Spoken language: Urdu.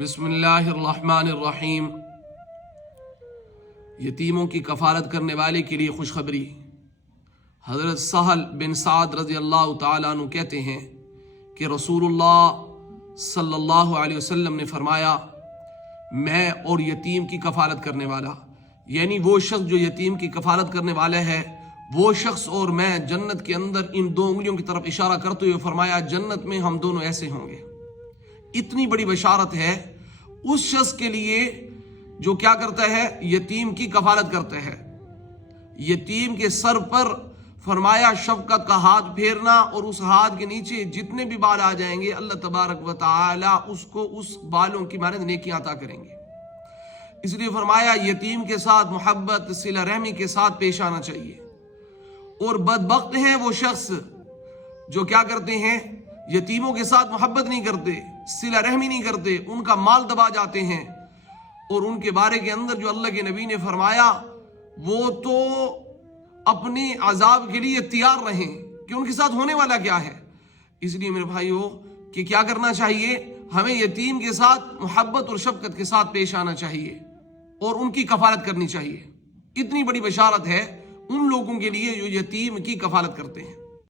بسم اللہ الرحمن الرحیم۔ یتیموں کی کفالت کرنے والے کے لیے خوشخبری۔ حضرت سہل بن سعد رضی اللہ تعالیٰ عنہ کہتے ہیں کہ رسول اللہ صلی اللہ علیہ وسلم نے فرمایا، میں اور یتیم کی کفالت کرنے والا، یعنی وہ شخص جو یتیم کی کفالت کرنے والا ہے، وہ شخص اور میں جنت کے اندر ان دو انگلیوں کی طرف اشارہ کرتے ہوئے فرمایا، جنت میں ہم دونوں ایسے ہوں گے۔ اتنی بڑی بشارت ہے اس شخص کے لیے جو کیا کرتا ہے، یتیم کی کفالت کرتا ہے۔ یتیم کے سر پر فرمایا شفقت کا ہاتھ پھیرنا، اور اس ہاتھ کے نیچے جتنے بھی بال آ جائیں گے اللہ تبارک و تعالی اس کو اس بالوں کی مانند نیکیاں عطا کریں گے۔ اس لیے فرمایا یتیم کے ساتھ محبت، صلہ رحمی کے ساتھ پیش آنا چاہیے۔ اور بدبخت ہیں وہ شخص جو کیا کرتے ہیں، یتیموں کے ساتھ محبت نہیں کرتے، صلہ رحمی نہیں کرتے، ان کا مال دبا جاتے ہیں، اور ان کے بارے کے اندر جو اللہ کے نبی نے فرمایا وہ تو اپنی عذاب کے لیے تیار رہیں کہ ان کے ساتھ ہونے والا کیا ہے۔ اس لیے میرے بھائیو کہ کیا کرنا چاہیے، ہمیں یتیم کے ساتھ محبت اور شفقت کے ساتھ پیش آنا چاہیے اور ان کی کفالت کرنی چاہیے۔ اتنی بڑی بشارت ہے ان لوگوں کے لیے جو یتیم کی کفالت کرتے ہیں۔